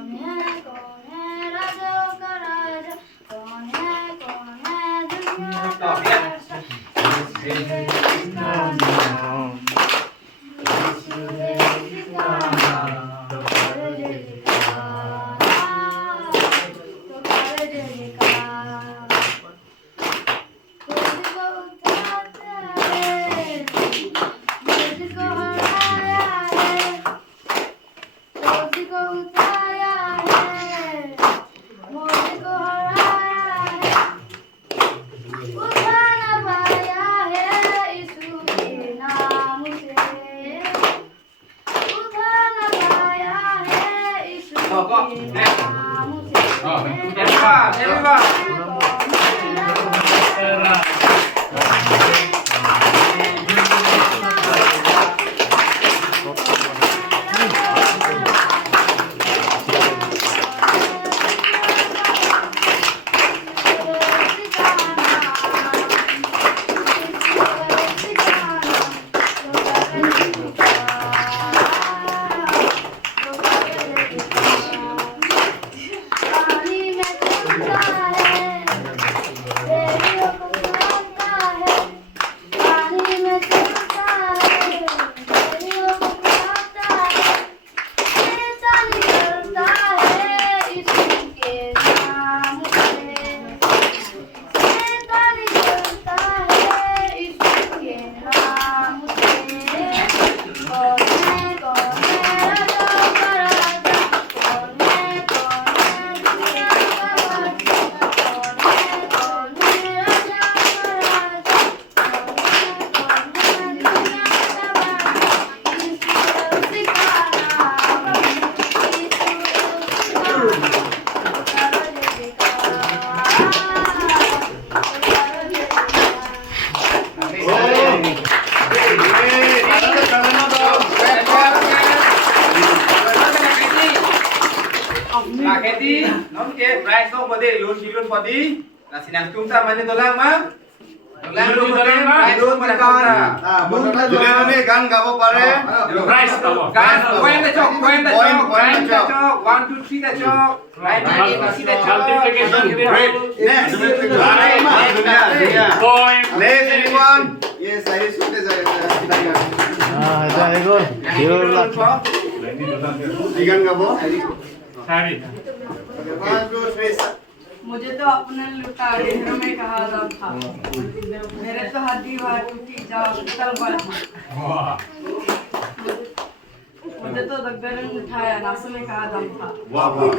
कौन है राजाओं का राजा कौन है दुनिया का Stop, yeah. बादशाह यीशु है जिसका नाम यीशु है जिसका नाम तो कर जयकार तुझको उठाता है तुझको हराया है तुझको उठाया है मुझको हराया है उठा ना पाया है यीशु के नाम से उठा ना पाया है यीशु के नाम से पानी में चलता है रेडियो को सुनाता है पानी में चलता है रेडियो को सुनाता है ऐसा निकलता है यीशु के नाम से ऐसा निकलता है यीशु के नाम से कौन है राजाओं का राजा कौन है दुनिया का बादशाह कौन है राजाओं का राजा कौन है दुनिया का बादशाह यीशु है उसी का नाम यीशु है उसी का नाम करो Paketi, non ke price dong padi, lun silun padi, nasi nang tumta mana dolang mang? Dolang lun padi, price dong mana kau? Jule ni gan gabo pare. Price tabo. Guys, point the chalk, point the chalk, 1, 2, 3 the chalk, right, see the chalk. Multiplication Wait. Next. Point. Next anyone? Yes, I is सुनते जाएगा. এটা এগো হিরোর lakh Gan gabo. Sorry. 1, 2, 3. मुझे तो अपने लुटा ढेरों में कहा दम था मेरे तो हड्डी वहाँ टूटी जाओ तल पर मुझे तो दग्गर ने उठाया नासों में कहा दम था वाह वाह.